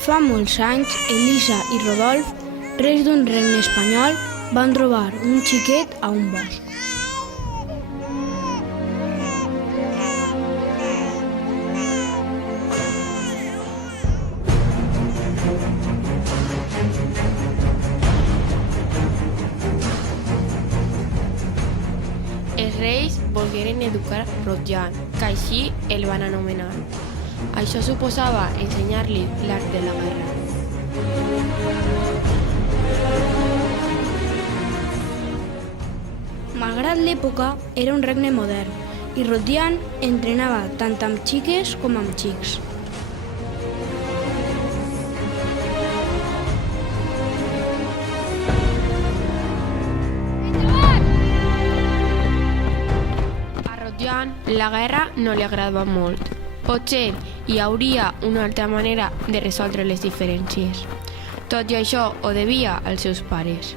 Fa molts anys, Elisa i Rodolf, reis d'un regne espanyol, van trobar un xiquet a un bosc. Els reis volgueren educar Rotjan, que així el van anomenar. Això suposava ensenyar-li l'art de la guerra. Malgrat l'època, era un regne modern i Rotjan entrenava tant amb xiques com amb xics. A Rotjan la guerra no li agradava molt. Potser hi hauria una altra manera de resoldre les diferències. Tot i això ho devia als seus pares.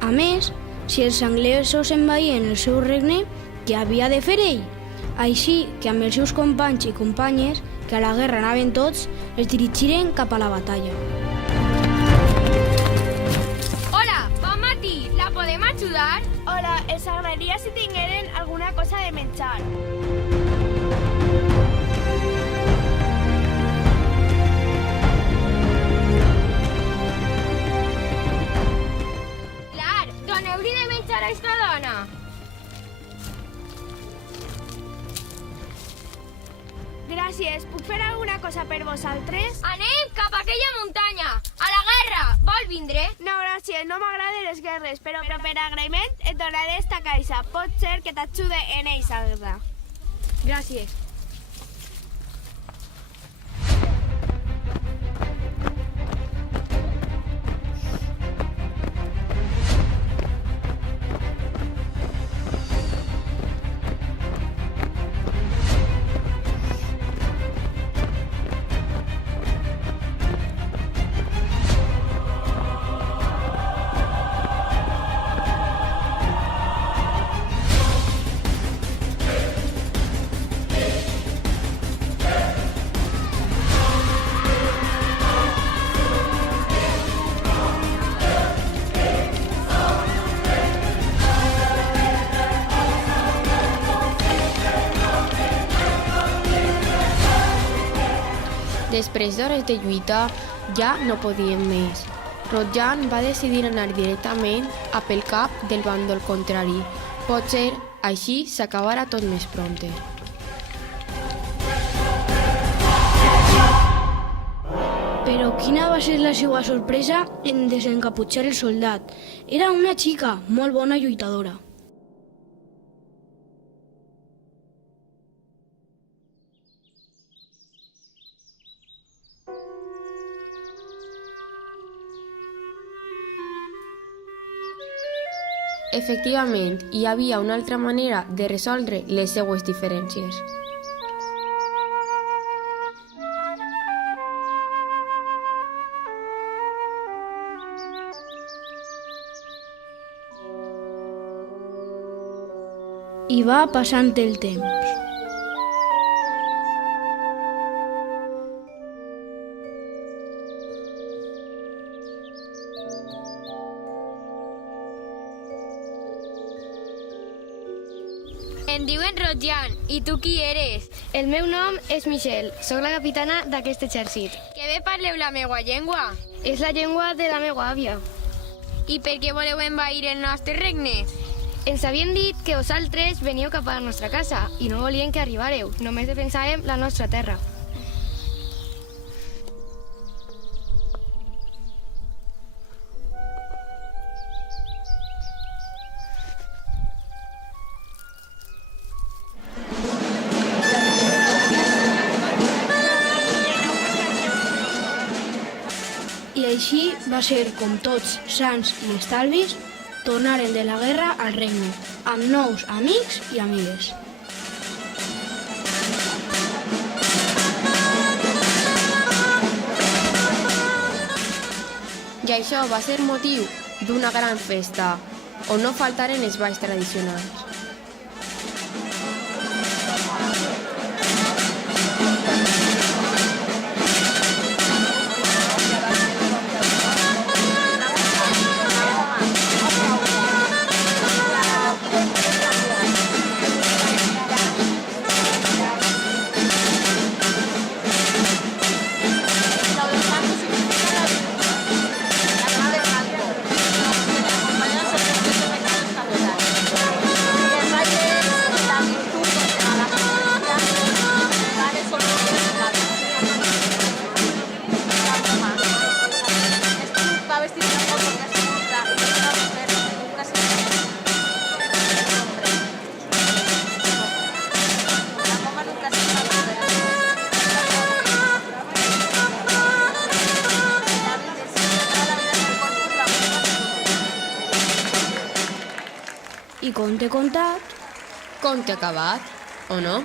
A més, si els anglesos envaïen el seu regne, què havia de fer ell? Així que amb els seus companys i companyes, que a la guerra anaven tots, es dirigiren cap a la batalla. Hola, bon matí, la podem ajudar? Hola, ens agradaria si tingueren alguna cosa de menjar. Clar, doneu-li de menjar a esta dona. Gràcies, puc fer alguna cosa per vosaltres? Anem cap a aquella muntanya, a la guerra. Vol vindre? No, gràcies, no m'agraden les guerres, però per agraïment et donaré esta caixa. Pot ser que t'ajude en eixa guerra. Gràcies. Després d'hores de lluita, ja no podien més. Rotjan va decidir anar directament a pel cap del bàndol contrari. Potser així s'acabarà tot més prompte. Però quina va ser la seva sorpresa en desencaputxar el soldat. Era una xica molt bona lluitadora. Efectivament, hi havia una altra manera de resoldre les seues diferències. I va passant el temps. Em diuen Rotjan, i tu qui eres? El meu nom és Michelle, sóc la capitana d'aquest exèrcit. Que bé parleu la meua llengua. És la llengua de la meva àvia. I per què voleu envair el nostre regne? Ens havien dit que vosaltres veníeu cap a la nostra casa i no volien que arribareu, només defensàvem la nostra terra. I així va ser com tots, sans i estalvis, tornaren de la guerra al regne, amb nous amics i amigues. I això va ser motiu d'una gran festa, on no faltaren els balls tradicionals. conte contat. Conte acabat, o no?